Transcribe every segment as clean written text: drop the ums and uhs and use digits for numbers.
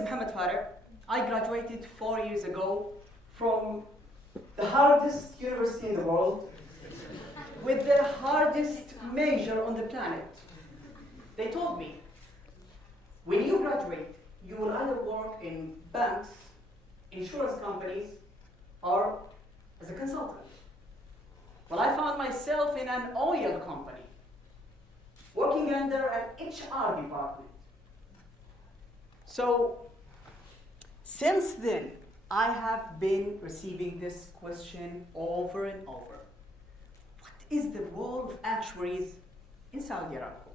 is Mohammed Farah. I graduated 4 years ago from the hardest university in the world with the hardest major on the planet. They told me, when you graduate, you will either work in banks, insurance companies, or as a consultant. Well, I found myself in an oil company, working under an HR department. So, since then, I have been receiving this question over and over. What is the role of actuaries in Saudi Aramco?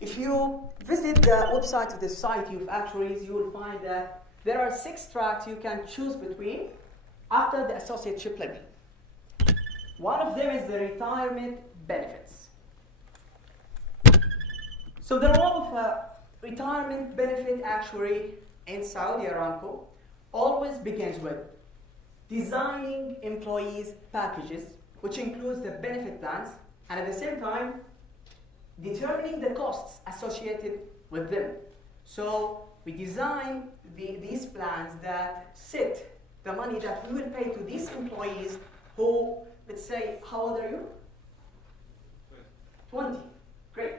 If you visit the website of the Society of Actuaries, you will find that there are 6 tracks you can choose between after the associateship level. One of them is the retirement benefits. So the role of a retirement benefit actuary in Saudi Aramco always begins with designing employees' packages, which includes the benefit plans, and at the same time, determining the costs associated with them. So we design these plans that set the money that we will pay to these employees who, let's say, how old are you? 20. Great.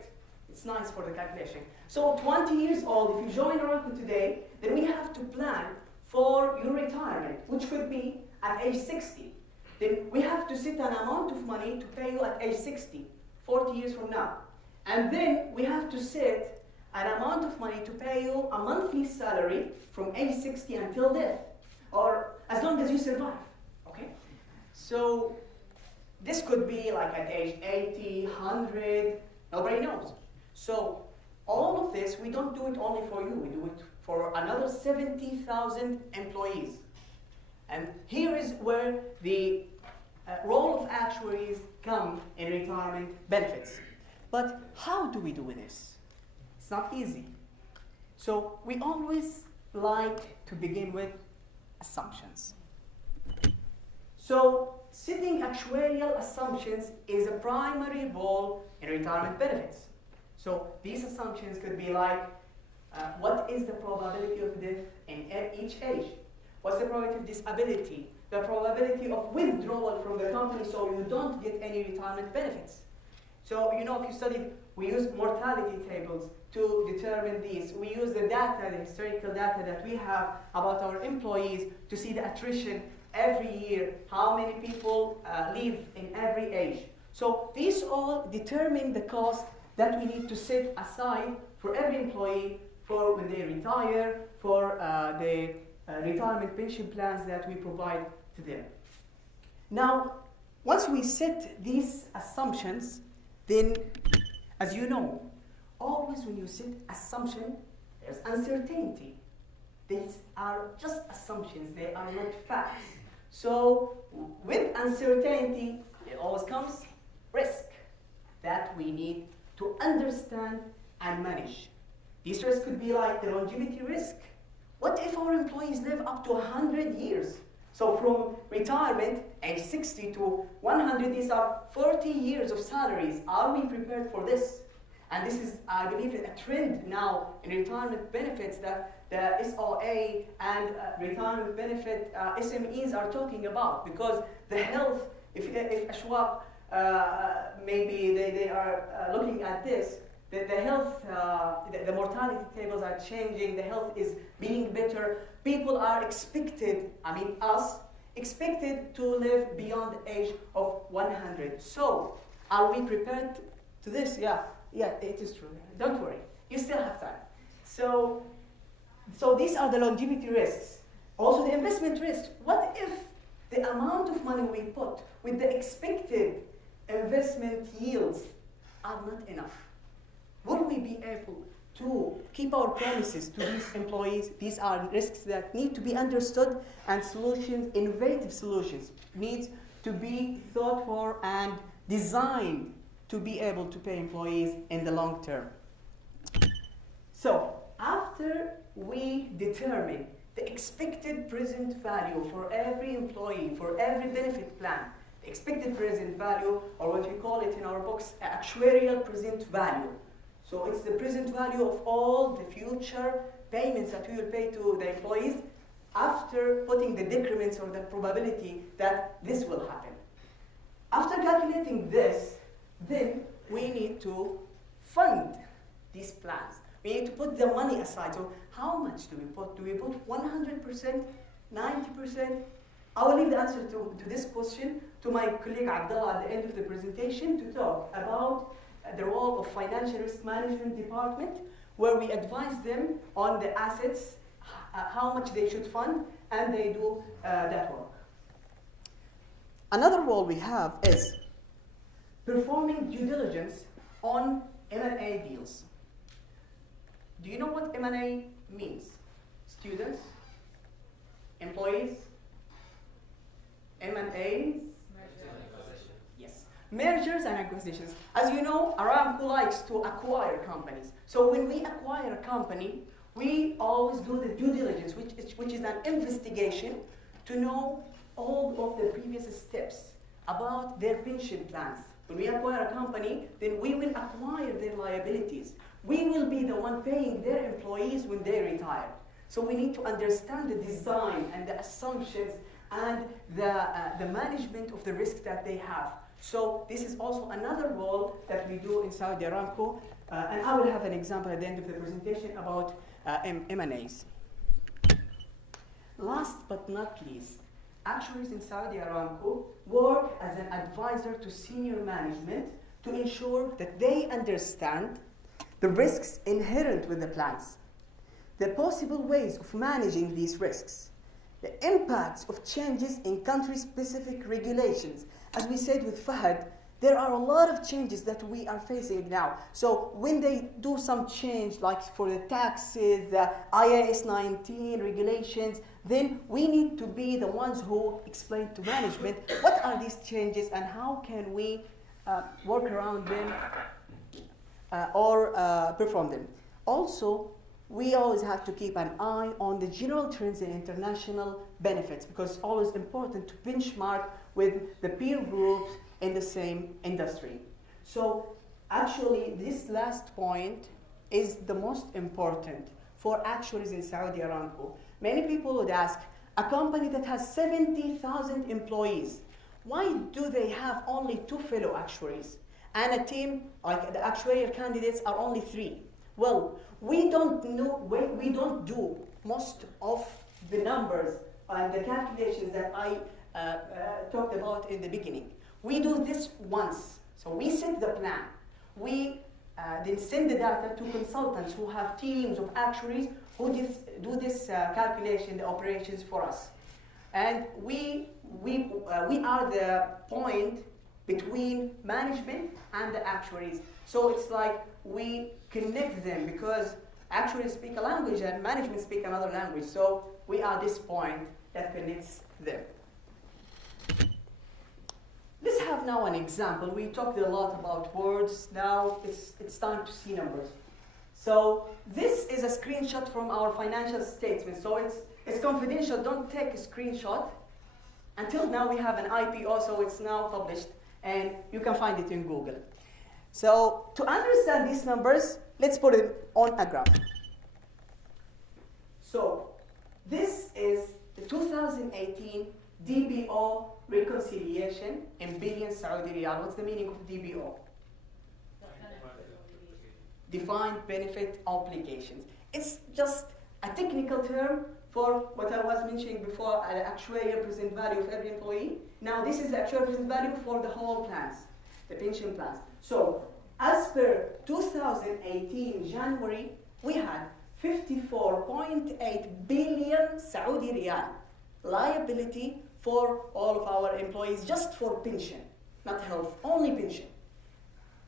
It's nice for the calculation. So 20 years old, if you join Aramco today, then we have to plan for your retirement, which could be at age 60. Then we have to set an amount of money to pay you at age 60, 40 years from now. And then we have to set an amount of money to pay you a monthly salary from age 60 until death, or as long as you survive, okay? So this could be like at age 80, 100, nobody knows. So all of this, we don't do it only for you, we do it for another 70,000 employees. And here is where the role of actuaries come in retirement benefits. But how do we do this? It's not easy. So we always like to begin with assumptions. So setting actuarial assumptions is a primary role in retirement benefits. So these assumptions could be like, what is the probability of death in each age? What's the probability of disability? The probability of withdrawal from the company so you don't get any retirement benefits. So, you know, if you studied, we use mortality tables to determine these. We use the data, the historical data that we have about our employees to see the attrition every year, how many people live in every age. So these all determine the cost that we need to set aside for every employee for when they retire, for the retirement pension plans that we provide to them. Now, once we set these assumptions, then, as you know, always when you set assumption, there's uncertainty. These are just assumptions, they are not facts. So, with uncertainty, it always comes risk that we need to understand and manage. These risks could be like the longevity risk. What if our employees live up to 100 years? So from retirement, age 60 to 100, these are 40 years of salaries. Are we prepared for this? And this is, I believe, a trend now in retirement benefits that the SOA and retirement benefit SMEs are talking about, because the health, if Ashwab, maybe they are looking at this, the health, the mortality tables are changing, the health is being better. People are expected, I mean us, expected to live beyond the age of 100. So, are we prepared to this? Yeah, it is true. Don't worry, you still have time. So these are the longevity risks. Also the investment risk. What if the amount of money we put with the expected investment yields are not enough? Will we be able to keep our promises to these employees? These are risks that need to be understood, and solutions, innovative solutions, need to be thought for and designed to be able to pay employees in the long term. So, after we determine the expected present value for every employee, for every benefit plan, the expected present value, or what we call it in our books, actuarial present value. So it's the present value of all the future payments that we will pay to the employees after putting the decrements or the probability that this will happen. After calculating this, then we need to fund these plans. We need to put the money aside. So how much do we put? Do we put 100%, 90%? I will leave the answer to this question to my colleague Abdullah at the end of the presentation to talk about the role of Financial Risk Management Department, where we advise them on the assets, how much they should fund, and they do that work. Another role we have is performing due diligence on M&A deals. Do you know what M&A means? Students? Employees? M&As? Yes. Mergers and acquisitions. As you know, Aramco likes to acquire companies. So when we acquire a company, we always do the due diligence, which is an investigation to know all of the previous steps about their pension plans. When we acquire a company, then we will acquire their liabilities. We will be the one paying their employees when they retire. So we need to understand the design and the assumptions and the management of the risks that they have. So this is also another role that we do in Saudi Aramco. And I will have an example at the end of the presentation about M&As. Last but not least, actuaries in Saudi Aramco work as an advisor to senior management to ensure that they understand the risks inherent with the plans, the possible ways of managing these risks, the impacts of changes in country-specific regulations. As we said with Fahad, there are a lot of changes that we are facing now. So when they do some change, like for the taxes, the IAS 19 regulations, then we need to be the ones who explain to management what are these changes and how can we work around them or perform them. Also, we always have to keep an eye on the general trends in international benefits, because it's always important to benchmark with the peer groups in the same industry. So actually, this last point is the most important for actuaries in Saudi Aramco. Many people would ask, a company that has 70,000 employees, why do they have only 2 fellow actuaries? And a team, like the actuarial candidates, are only 3. Well, we don't do most of the numbers and the calculations that I talked about in the beginning. We do this once. So we set the plan. We then send the data to consultants who have teams of actuaries who do this calculation, the operations for us. And we are the point between management and the actuaries. So it's like we connect them, because actuaries speak a language and management speak another language. So we are this point that connects them. Let's have now an example. We talked a lot about words. Now it's time to see numbers. So this is a screenshot from our financial statement. So it's confidential. Don't take a screenshot. Until now, we have an IPO, so it's now published, and you can find it in Google. So to understand these numbers, let's put it on a graph. So this is the 2018 DBO reconciliation in billion Saudi riyal. What's the meaning of DBO? Defined benefit obligations. It's just a technical term for what I was mentioning before, the actuarial present value of every employee. Now this is the actuarial present value for the whole plans, the pension plans. So as per 2018 January, we had 54.8 billion Saudi riyal liability for all of our employees, just for pension, not health, only pension.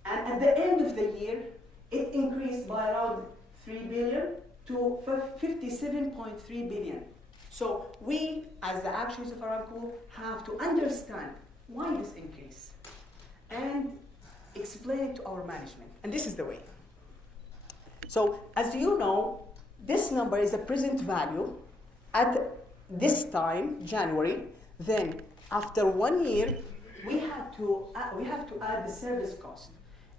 And at the end of the year, it increased by around 3 billion to 57.3 billion. So we, as the actuaries of Aramco, have to understand why this increase and explain it to our management. And this is the way. So as you know, this number is a present value at this time, January. Then after 1 year, we have to add the service cost.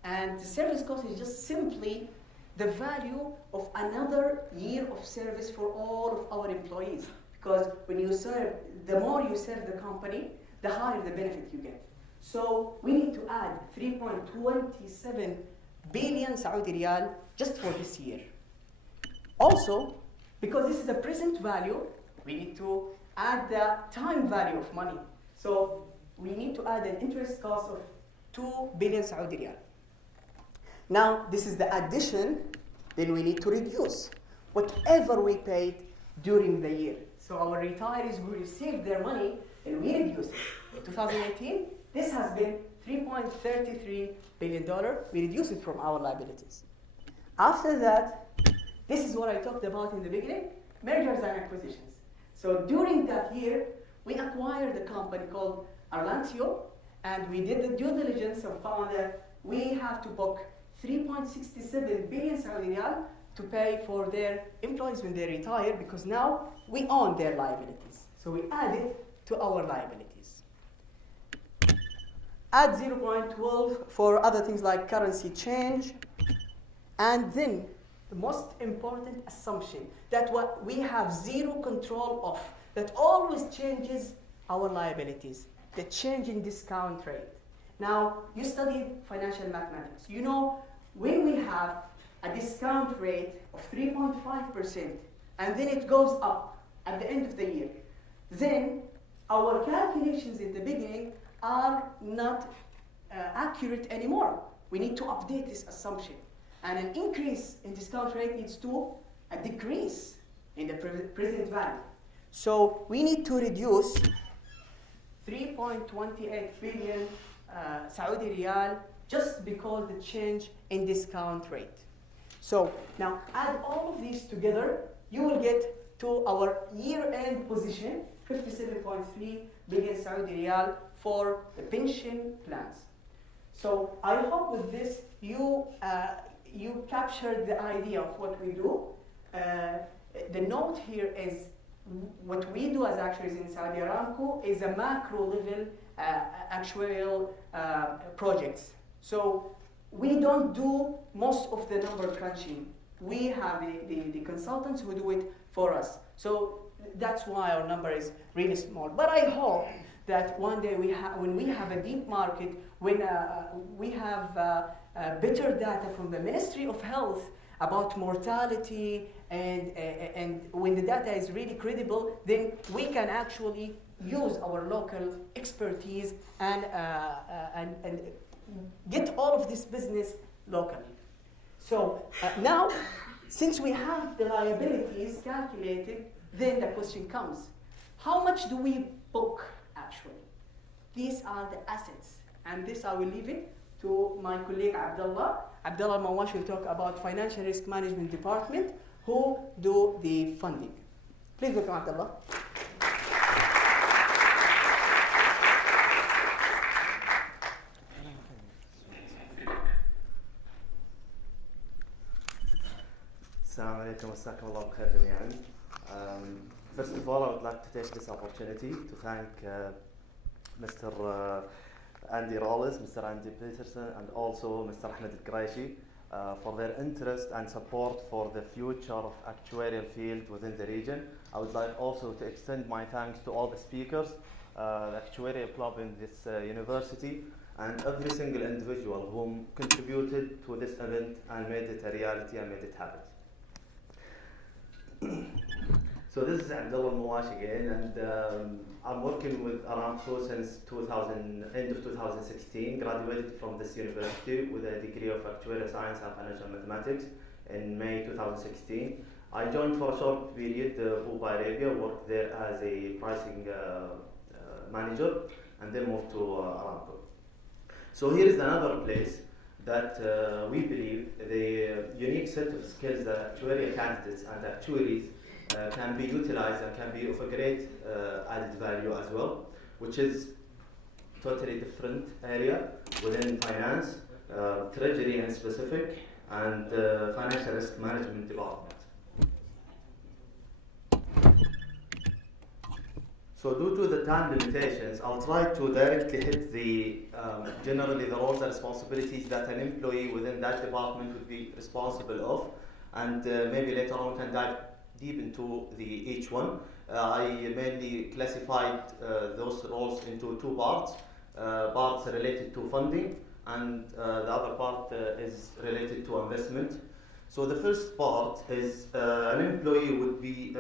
And the service cost is just simply the value of another year of service for all of our employees. Because when you serve, the more you serve the company, the higher the benefit you get. So we need to add 3.27 billion Saudi riyal just for this year. Also, because this is the present value, we need to add the time value of money. So we need to add an interest cost of 2 billion Saudi riyal. Now, this is the addition, then we need to reduce whatever we paid during the year. So our retirees will receive their money and we reduce it. In 2018, this has been $3.33 billion. We reduce it from our liabilities. After that, this is what I talked about in the beginning, mergers and acquisitions. So during that year, we acquired a company called Arlantio, and we did the due diligence and found that we have to book 3.67 billion Saudi riyal to pay for their employees when they retire, because now we own their liabilities. So we add it to our liabilities. Add 0.12 for other things like currency change. And then the most important assumption that what we have zero control of, that always changes our liabilities, the change in discount rate. Now, you studied financial mathematics. You know, when we have a discount rate of 3.5% and then it goes up at the end of the year, then our calculations in the beginning are not accurate anymore. We need to update this assumption. And an increase in discount rate leads to a decrease in the present value. So we need to reduce 3.28 billion Saudi riyal just because the change in discount rate. So now add all of these together, you will get to our year-end position, 57.3 billion Saudi riyal for the pension plans. So I hope with this you captured the idea of what we do. The note here is what we do as actuaries in Saudi Aramco is a macro level actuarial projects. So we don't do most of the number crunching. We have the consultants who do it for us. So that's why our number is really small. But I hope that one day when we have a deep market, when we have better data from the Ministry of Health about mortality, and when the data is really credible, then we can actually use our local expertise and get all of this business locally. So now, since we have the liabilities calculated, then the question comes, how much do we book actually? These are the assets, and this I will leave it to my colleague Abdullah. Abdullah Mawash will talk about Financial Risk Management Department, who do the funding. Please welcome Abdullah. Assalamu alaikum wa jazakumullah khair jami'an. First of all, I would like to take this opportunity to thank Mr. Andy Rawls, Mr. Andy Peterson, and also Mr. Ahmed Al-Quraishi for their interest and support for the future of actuarial field within the region. I would like also to extend my thanks to all the speakers, the actuarial club in this university, and every single individual who contributed to this event and made it a reality and made it happen. So this is Abdullah Mawash again, and I'm working with Aramco since end of 2016, graduated from this university with a degree of Actuarial Science and Financial Mathematics in May 2016. I joined for a short period Huba Arabia, worked there as a pricing manager, and then moved to Aramco. So here is another place that we believe the unique set of skills that actuarial candidates and actuaries can be utilized and can be of a great added value as well, which is totally different area within finance, treasury in specific, and financial risk management department. So due to the time limitations, I'll try to directly hit the generally the roles and responsibilities that an employee within that department would be responsible of, and maybe later on can dive deep into each one. I mainly classified those roles into two parts. Parts related to funding, and the other part is related to investment. So the first part is an employee would be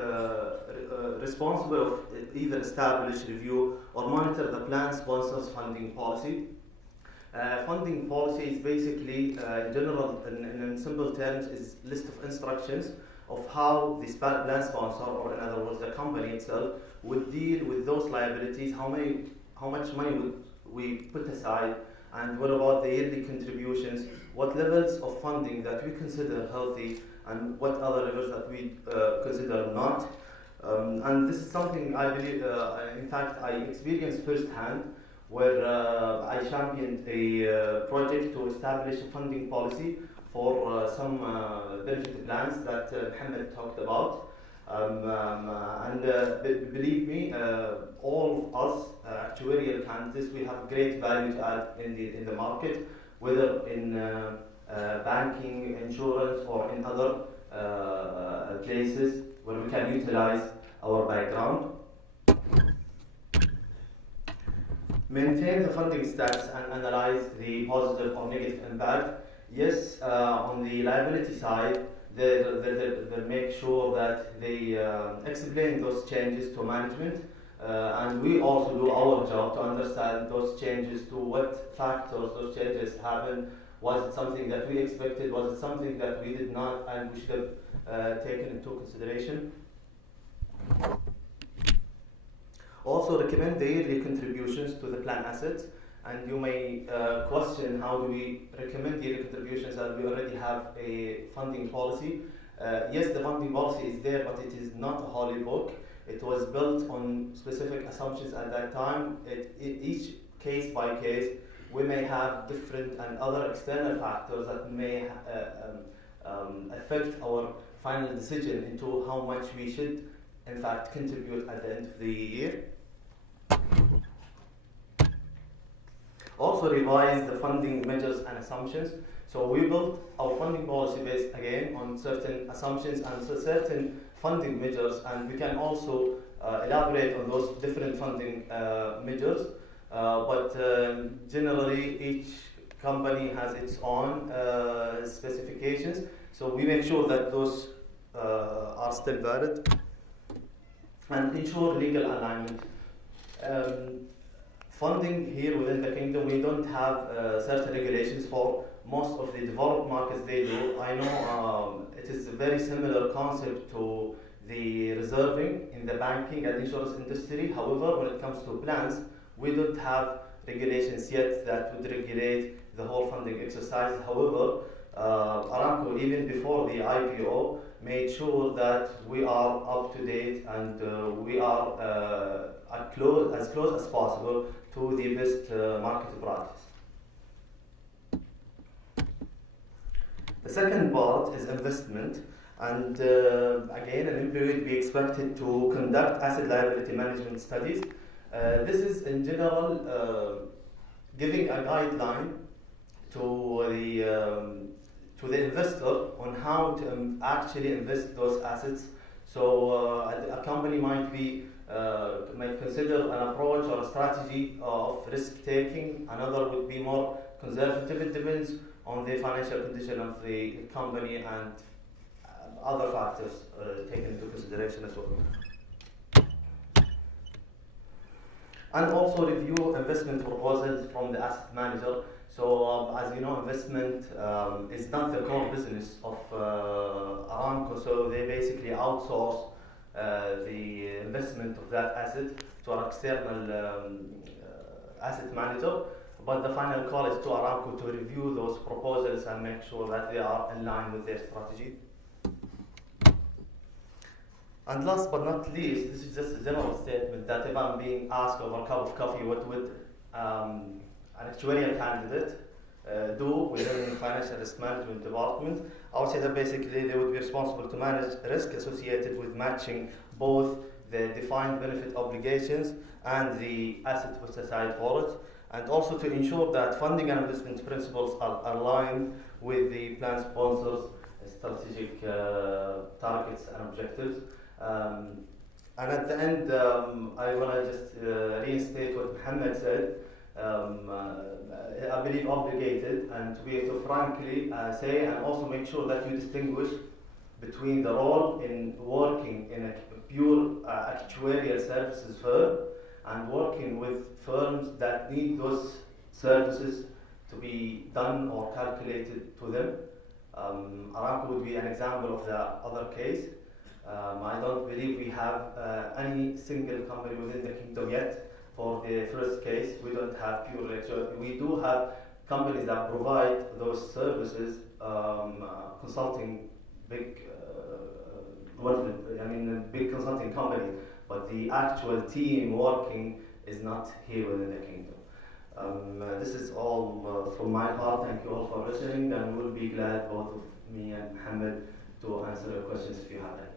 responsible of either establish, review, or monitor the plan sponsor's funding policy. Funding policy is basically, in general, in simple terms, is list of instructions of how the plan sponsor, or in other words, the company itself, would deal with those liabilities. How much money would we put aside, and what about the yearly contributions? What levels of funding that we consider healthy, and what other levels that we consider not? And this is something I believe, in fact, I experienced firsthand, where I championed a project to establish a funding policy for some benefit plans that Mohammed talked about. Believe me, all of us actuarial candidates, we have great value to add in the market, whether in banking, insurance, or in other places where we can utilize our background. Maintain the funding status and analyze the positive or negative impact. Yes, on the liability side, they make sure that they explain those changes to management, and we also do our job to understand those changes, to what factors those changes happen. Was it something that we expected? Was it something that we did not and we should have taken into consideration? Also recommend the yearly contributions to the plan assets. And you may question, how do we recommend yearly contributions as we already have a funding policy? Yes, the funding policy is there, but it is not a holy book. It was built on specific assumptions at that time. Each case by case, we may have different and other external factors that may affect our final decision into how much we should, in fact, contribute at the end of the year. Also revise the funding measures and assumptions. So we built our funding policy based again on certain assumptions and certain funding measures, and we can also elaborate on those different funding measures. But generally, each company has its own specifications, so we make sure that those are still valid and ensure legal alignment. Funding here within the kingdom, we don't have certain regulations for most of the developed markets. They do. I know it is a very similar concept to the reserving in the banking and insurance industry. However, when it comes to plans, we don't have regulations yet that would regulate the whole funding exercise. However, Aramco, even before the IPO, made sure that we are up to date and we are as close as possible to the best market practice. The second part is investment, and again, an employee would be expected to conduct asset liability management studies. This is in general giving a guideline to the investor on how to actually invest those assets. So a company might consider an approach or a strategy of risk taking. Another would be more conservative. It depends on the financial condition of the company and other factors taken into consideration as well. And also review investment proposals from the asset manager. So as you know, investment is not the core business of Aramco, so they basically outsource the investment of that asset to an external asset manager. But the final call is to Aramco to review those proposals and make sure that they are in line with their strategy. And last but not least, this is just a general statement that if I'm being asked over a cup of coffee, what would an actuarial candidate do within the financial risk management department, I would say that basically they would be responsible to manage risk associated with matching both the defined benefit obligations and the asset put aside for it, and also to ensure that funding and investment principles are aligned with the plan sponsors' strategic targets and objectives. And at the end, I want to just reinstate what Mohammed said. I believe obligated, and to be able to frankly say and also make sure that you distinguish between the role in working in a pure actuarial services firm and working with firms that need those services to be done or calculated to them. Aramco would be an example of the other case. I don't believe we have any single company within the kingdom yet. For the first case, we don't have pure actuarial. We do have companies that provide those services, consulting big, big consulting companies, but the actual team working is not here within the kingdom. This is all from my part. Thank you all for listening, and we'll be glad, both of me and Mohammed, to answer your questions if you have any.